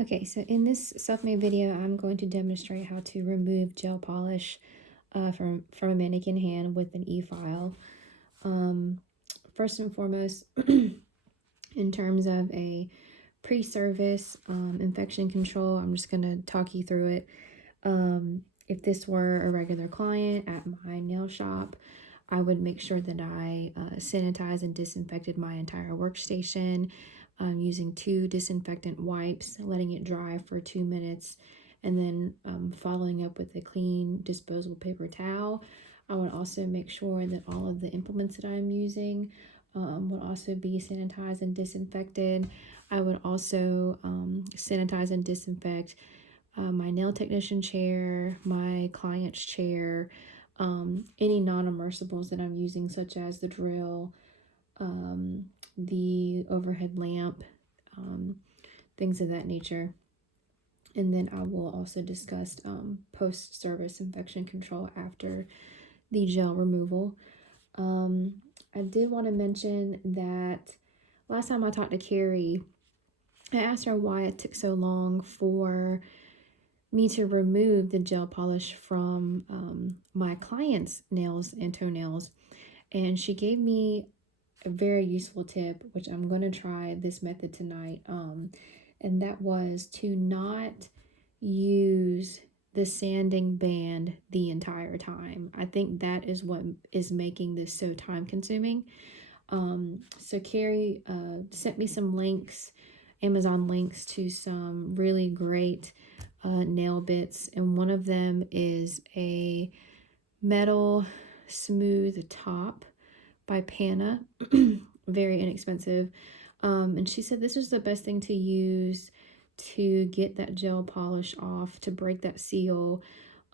Okay, so in this self-made video, I'm going to demonstrate how to remove gel polish from a mannequin hand with an e-file. First and foremost, in terms of a pre-service infection control, I'm just going to talk you through it. If this were a regular client at my nail shop, I would make sure that I sanitize and disinfected my entire workstation using 2 disinfectant wipes, letting it dry for 2 minutes, and then following up with a clean disposable paper towel. I would also make sure that all of the implements that I'm using would also be sanitized and disinfected. I would also sanitize and disinfect my nail technician chair, my client's chair, any non-immersibles that I'm using, such as the drill, the overhead lamp, things of that nature. And then I will also discuss post-service infection control after the gel removal. I did want to mention that last time I talked to Carrie, I asked her why it took so long for me to remove the gel polish from my client's nails and toenails. And she gave me a very useful tip, which I'm going to try this method tonight. And that was to not use the sanding band the entire time. I think that is what is making this so time consuming. So Carrie sent me some links, Amazon links to some really great nail bits, and one of them is a metal smooth top by Pana. Very inexpensive. And she said this was the best thing to use to get that gel polish off, to break that seal,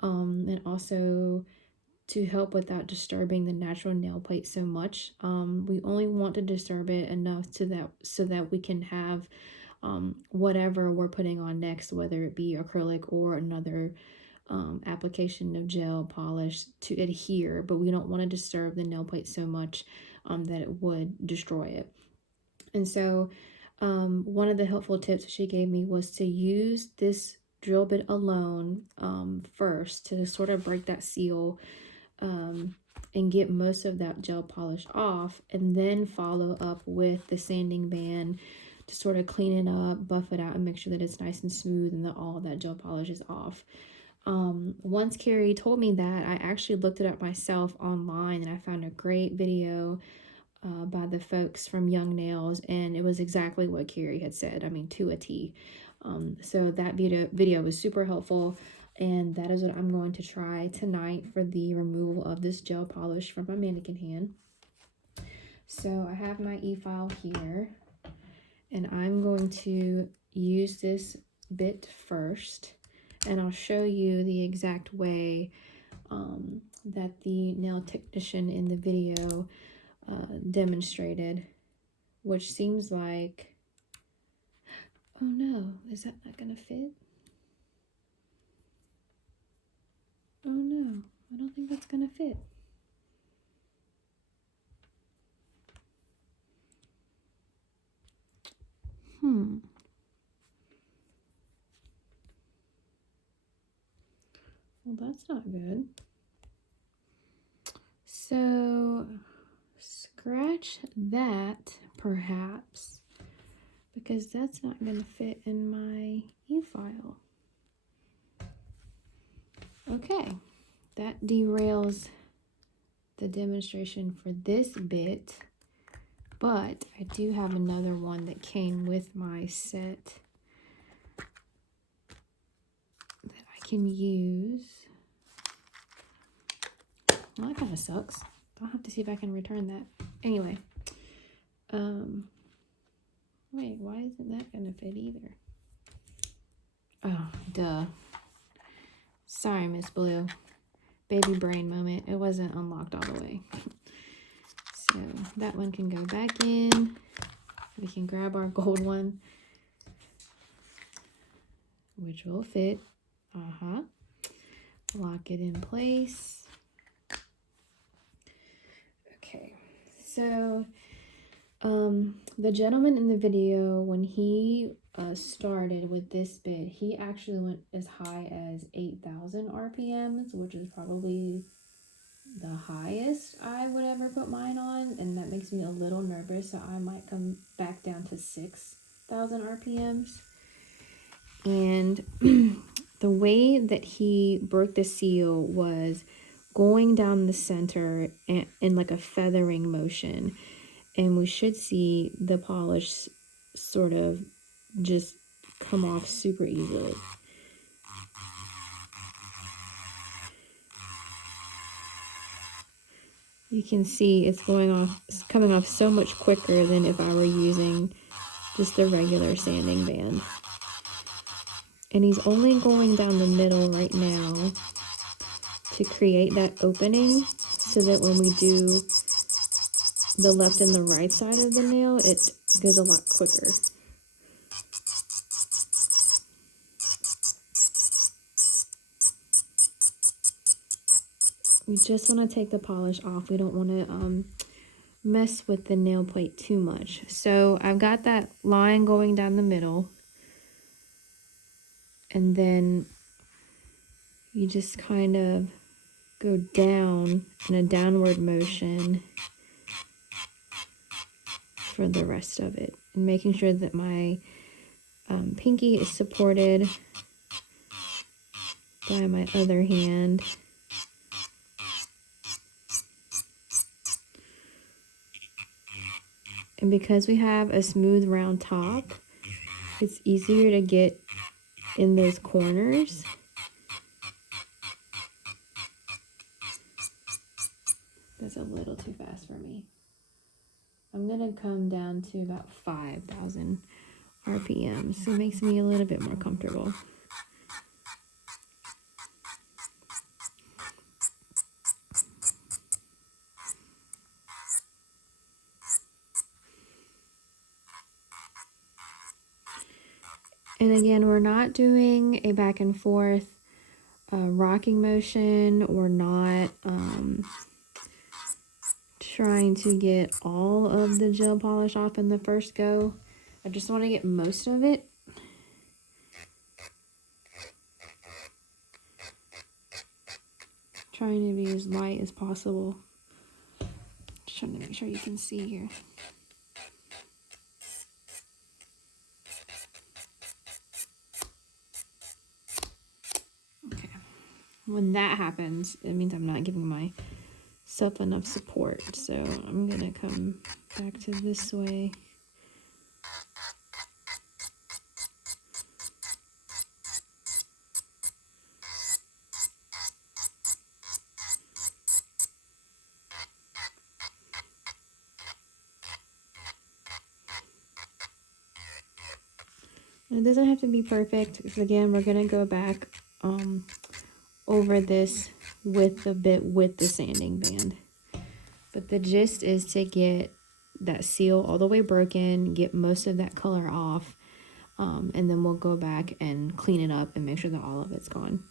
and also to help without disturbing the natural nail plate so much. We only want to disturb it enough so that we can have whatever we're putting on next, whether it be acrylic or another application of gel polish, to adhere, but we don't want to disturb the nail plate so much that it would destroy it. And so one of the helpful tips she gave me was to use this drill bit alone first to sort of break that seal and get most of that gel polish off, and then follow up with the sanding band to sort of clean it up, buff it out, and make sure that it's nice and smooth and that all of that gel polish is off. Once Carrie told me that, I actually looked it up myself online, and I found a great video by the folks from Young Nails, and it was exactly what Carrie had said. I mean, to a T. So that video was super helpful, and that is what I'm going to try tonight for the removal of this gel polish from my mannequin hand. So I have my e-file here, and I'm going to use this bit first, and I'll show you the exact way that the nail technician in the video demonstrated, which seems like, oh no, is that not gonna fit? Oh no, I don't think that's gonna fit. Well, that's not good. So scratch that, perhaps, because that's not going to fit in my e-file. Okay, that derails the demonstration for this bit, but I do have another one that came with my set that I can use. Well, that kind of sucks. I'll have to see if I can return that. Anyway, wait, why isn't that gonna fit either? Oh, duh. Sorry, Miss Blue. Baby brain moment. It wasn't unlocked all the way. So that one can go back in. We can grab our gold one, which will fit. Lock it in place. Okay, so The gentleman in the video, when he started with this bit, he actually went as high as 8,000 RPMs, which is probably the highest I would ever put mine on, and that makes me a little nervous, so I might come back down to 6,000 RPMs. And the way that he broke the seal was going down the center in like a feathering motion, and we should see the polish sort of just come off super easily. You can see it's coming off so much quicker than if I were using just the regular sanding band. And he's only going down the middle right now to create that opening so that when we do the left and the right side of the nail, it goes a lot quicker. We just want to take the polish off. We don't want to mess with the nail plate too much. So I've got that line going down the middle, and then you just kind of go down in a downward motion for the rest of it, and making sure that my pinky is supported by my other hand. And because we have a smooth round top, it's easier to get in those corners. That's a little too fast for me. I'm gonna come down to about 5,000 RPMs. So it makes me a little bit more comfortable. And again, we're not doing a back and forth rocking motion. We're not trying to get all of the gel polish off in the first go. I just want to get most of it. Trying to be as light as possible. Just trying to make sure you can see here. Okay. When that happens, it means I'm not giving myself enough support. So I'm gonna come back to this way. And it doesn't have to be perfect, because again, we're gonna go back over this with the sanding band. But the gist is to get that seal all the way broken, get most of that color off, and then we'll go back and clean it up and make sure that all of it's gone.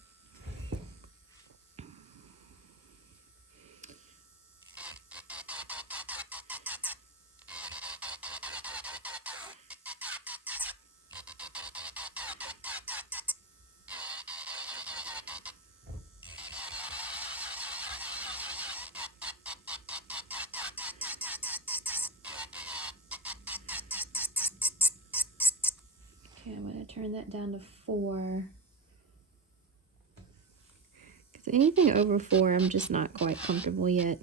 Okay, I'm going to turn that down to 4. Because anything over 4, I'm just not quite comfortable yet.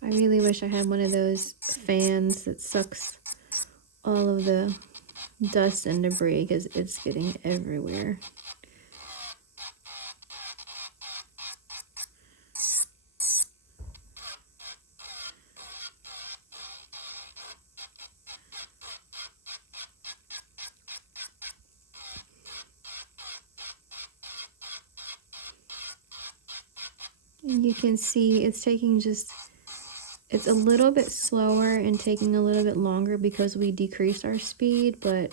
I really wish I had one of those fans that sucks all of the dust and debris, because it's getting everywhere. You can see it's taking it's a little bit slower and taking a little bit longer because we decreased our speed, but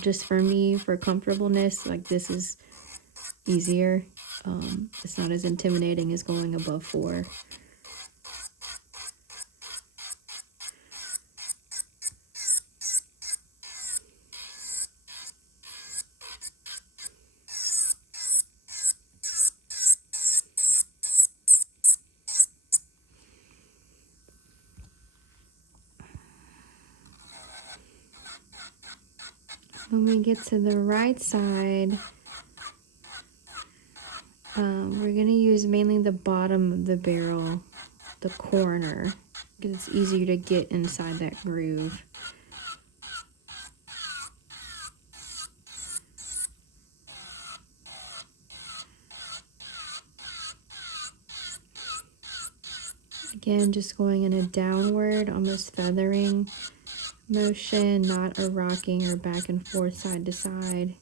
just for me, for comfortableness, like this is easier. It's not as intimidating as going above 4. When we get to the right side, we're going to use mainly the bottom of the barrel, the corner, because it's easier to get inside that groove. Again, just going in a downward, almost feathering motion, not a rocking or back and forth side to side.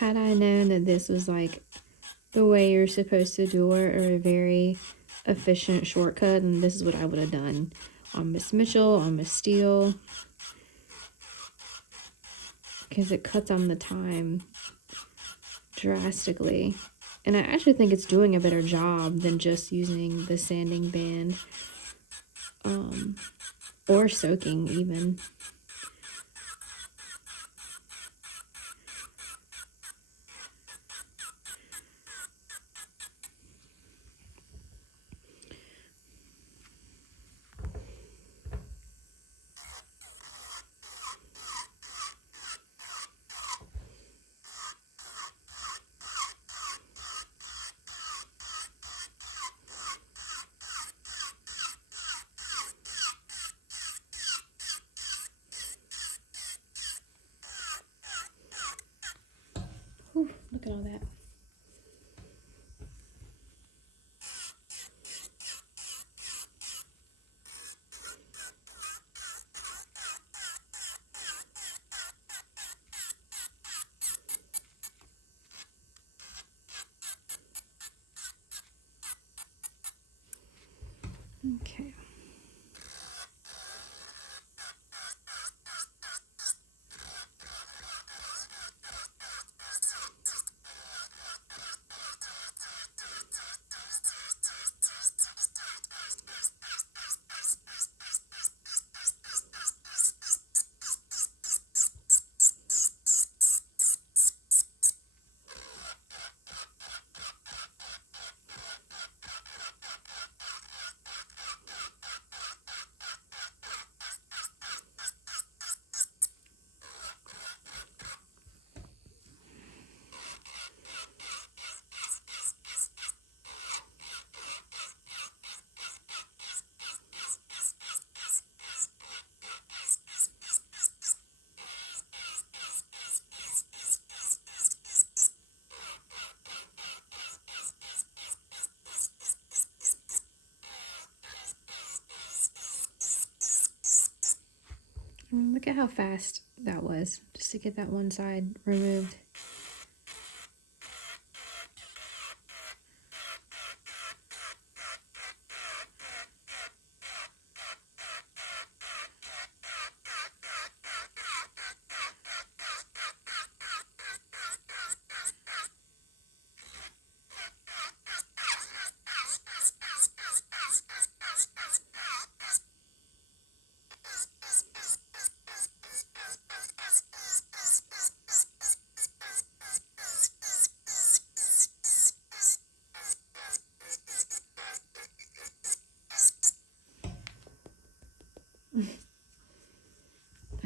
Had I known that this was like the way you're supposed to do it, or a very efficient shortcut, and this is what I would have done on Miss Mitchell, on Miss Steele, because it cuts on the time drastically. And I actually think it's doing a better job than just using the sanding band, or soaking even. Whew, look at all that. Okay. Look at how fast that was, just to get that one side removed.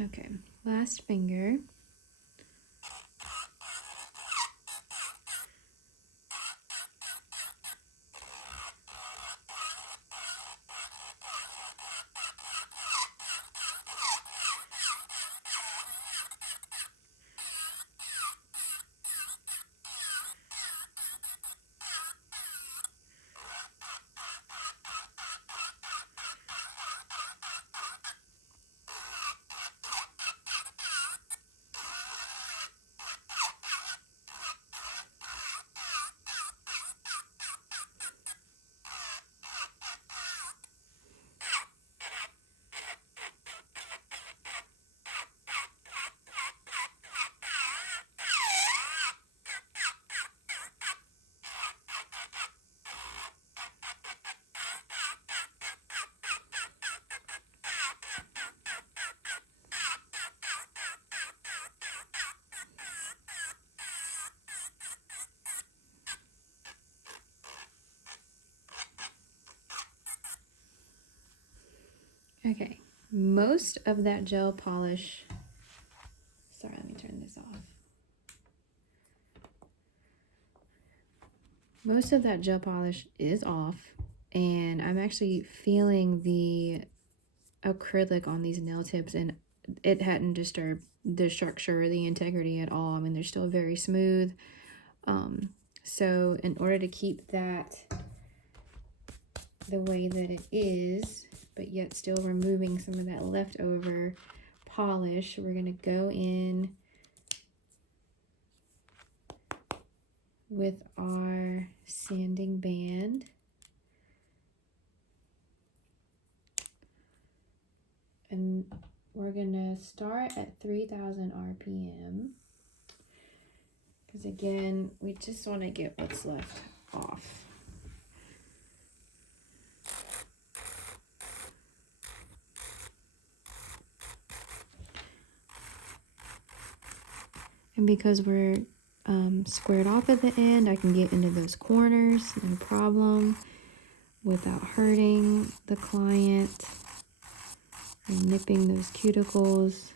Okay, last finger. Okay, most of that gel polish, sorry, let me turn this off. Most of that gel polish is off, and I'm actually feeling the acrylic on these nail tips, and it hadn't disturbed the structure or the integrity at all. I mean, they're still very smooth. So in order to keep that the way that it is, but yet still removing some of that leftover polish, we're gonna go in with our sanding band. And we're gonna start at 3000 RPM. Because again, we just want to get what's left off. And because we're squared off at the end, I can get into those corners, no problem, without hurting the client and nipping those cuticles.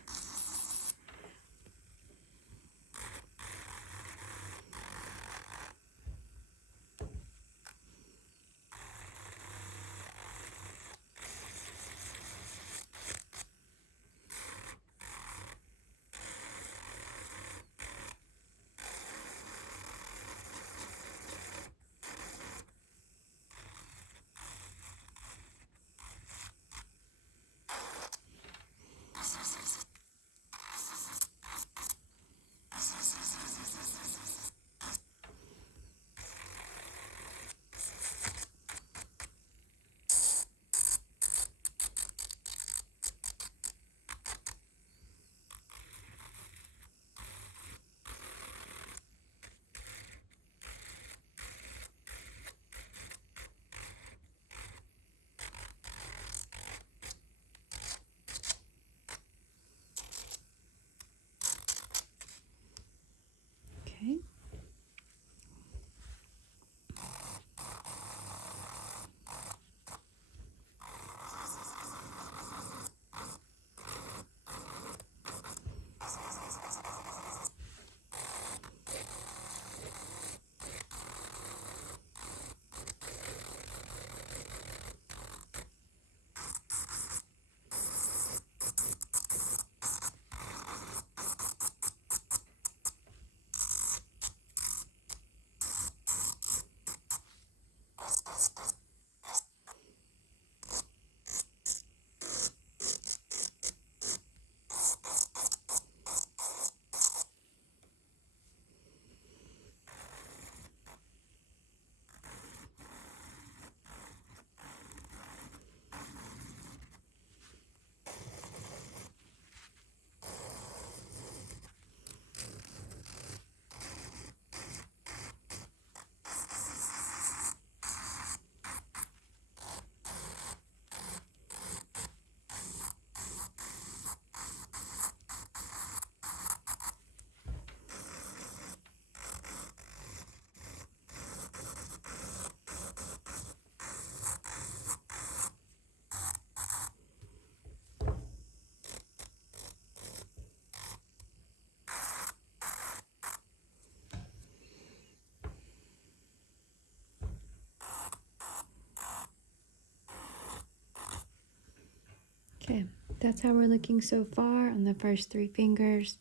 Okay, that's how we're looking so far on the first 3 fingers.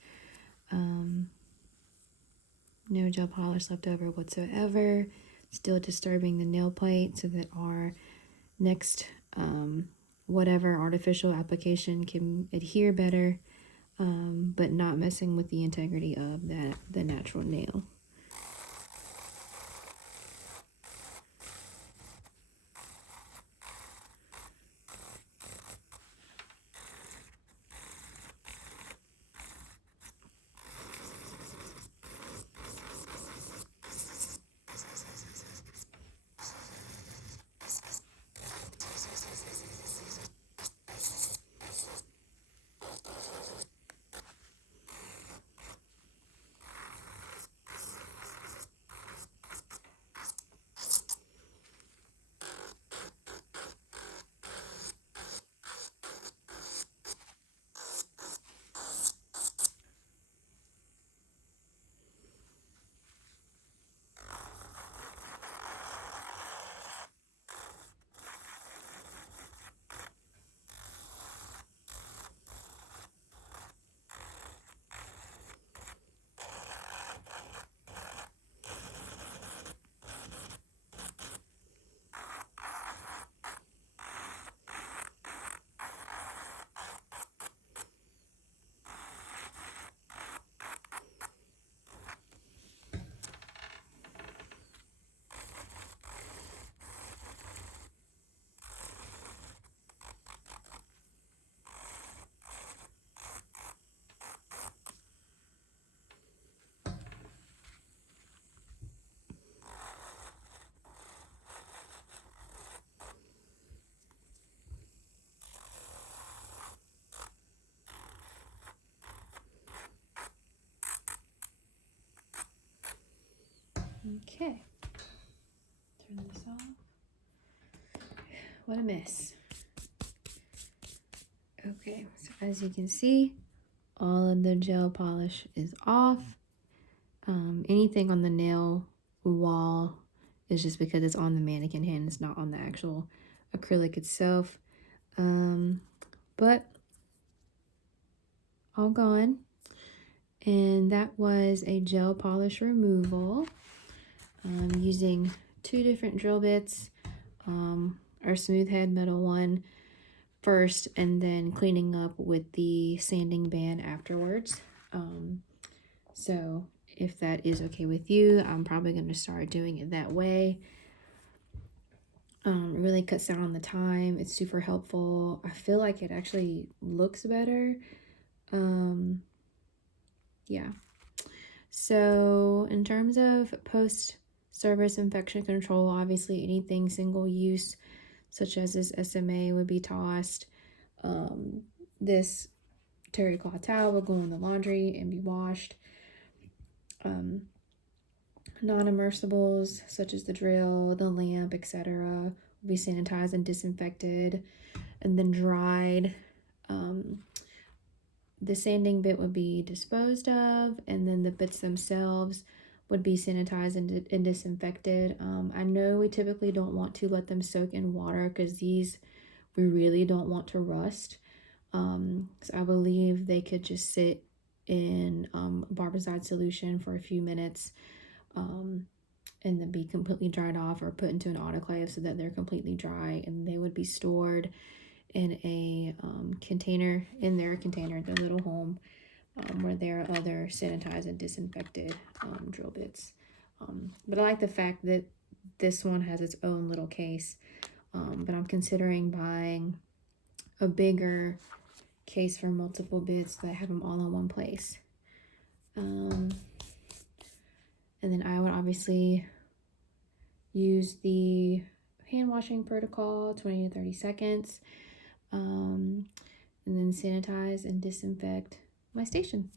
No gel polish left over whatsoever. Still disturbing the nail plate so that our next whatever artificial application can adhere better, but not messing with the integrity of the natural nail. Okay, turn this off. What a mess. Okay, so as you can see, all of the gel polish is off. Anything on the nail wall is just because it's on the mannequin hand, it's not on the actual acrylic itself. But all gone. And that was a gel polish removal using 2 different drill bits, our smooth head metal one first, and then cleaning up with the sanding band afterwards. So if that is okay with you, I'm probably going to start doing it that way. It really cuts down on the time. It's super helpful. I feel like it actually looks better. Yeah. So in terms of post-service infection control, obviously anything single use such as this SMA would be tossed. This terry cloth towel will go in the laundry and be washed. Non-immersibles such as the drill, the lamp, etc. will be sanitized and disinfected and then dried. The sanding bit would be disposed of, and then the bits themselves would be sanitized and disinfected. I know we typically don't want to let them soak in water because these we really don't want to rust. So I believe they could just sit in barbicide solution for a few minutes and then be completely dried off or put into an autoclave so that they're completely dry, and they would be stored in a container, in their container, their little home, where there are other sanitized and disinfected drill bits. But I like the fact that this one has its own little case, but I'm considering buying a bigger case for multiple bits so I have them all in one place. And then I would obviously use the hand washing protocol, 20 to 30 seconds, and then sanitize and disinfect my station.